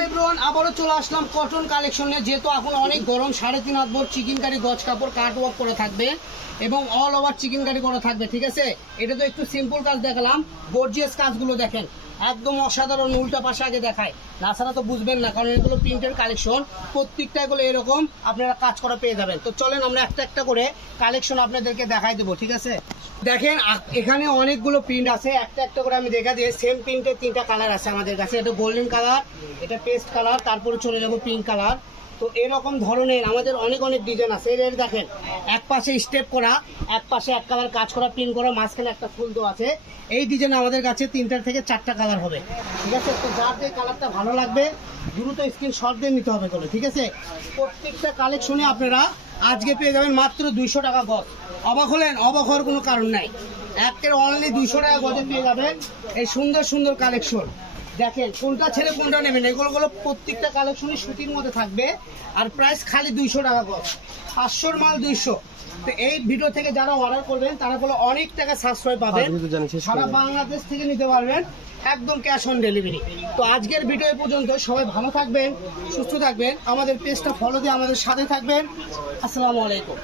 Everyone আবারও চলে আসলাম cotton কালেকশনে। যেহেতু এখন অনেক গরম, 3.5 হাত ভর চিকেন কারি গজ কাপড় কাট ওয়ার্ক করা থাকবে এবং অল ওভার চিকেন কারি করা থাকবে। ঠিক আছে, এটা তো একটু সিম্পল কাজ দেখালাম, গর্জিয়াস কাজগুলো দেখেন একদম অসাধারণ। উল্টা পাশে আগে দেখায়, তাছাড়া তো বুঝবেন না, কারণ এগুলো প্রিন্টের কালেকশন, প্রত্যেকটা এগুলো এরকম আপনারা কাজ করা পেয়ে যাবেন। তো চলেন আমরা একটা একটা করে কালেকশন আপনাদেরকে দেখাই দেবো। ঠিক আছে, দেখেন এখানে অনেকগুলো প্রিন্ট আছে, একটা একটা করে আমি দেখা দিই। সেম প্রিন্টের 3টা কালার আছে আমাদের কাছে। এটা গোল্ডেন কালার, এটা পেস্ট কালার, তারপরে চলে যাবো পিঙ্ক কালার। তো এরকম ধরনের আমাদের অনেক অনেক ডিজাইন আছে। এর দেখেন এক পাশে স্টেপ করা, এক পাশে এক কালার কাজ করা, প্রিন্ট করা, মাঝখানে একটা ফুল দেওয়া আছে। এই ডিজাইন আমাদের কাছে 3টা থেকে 4টা কালার হবে। ঠিক আছে, তো যার যে কালারটা ভালো লাগবে দ্রুত স্ক্রিনশট দিয়ে নিতে হবে করে। ঠিক আছে, প্রত্যেকটা কালেকশনে আপনারা আজকে পেয়ে যাবেন মাত্র 200 টাকা গজ। অবাক হলেন? অবাক হওয়ার কোনো কারণ নাই, একের অনলি 200 টাকা গজে পেয়ে যাবেন এই সুন্দর সুন্দর কালেকশন। দেখেন কোনটা ছেড়ে কোনটা নেবেন, এগুলো প্রত্যেকটা কালেকশনই সুতির মধ্যে থাকবে। আর প্রাইস খালি 200 টাকা গজ, 500 মাল 200। তো এই ভিডিও থেকে যারা অর্ডার করবেন তারা বলে অনেক টাকা সাশ্রয় পাবেন, সারা বাংলাদেশ থেকে নিতে পারবেন, একদম ক্যাশ অন ডেলিভারি। তো আজকের ভিডিও পর্যন্ত, সবাই ভালো থাকবেন, সুস্থ থাকবেন, আমাদের পেজটা ফলো দিয়ে আমাদের সাথে থাকবেন। আসসালামু আলাইকুম।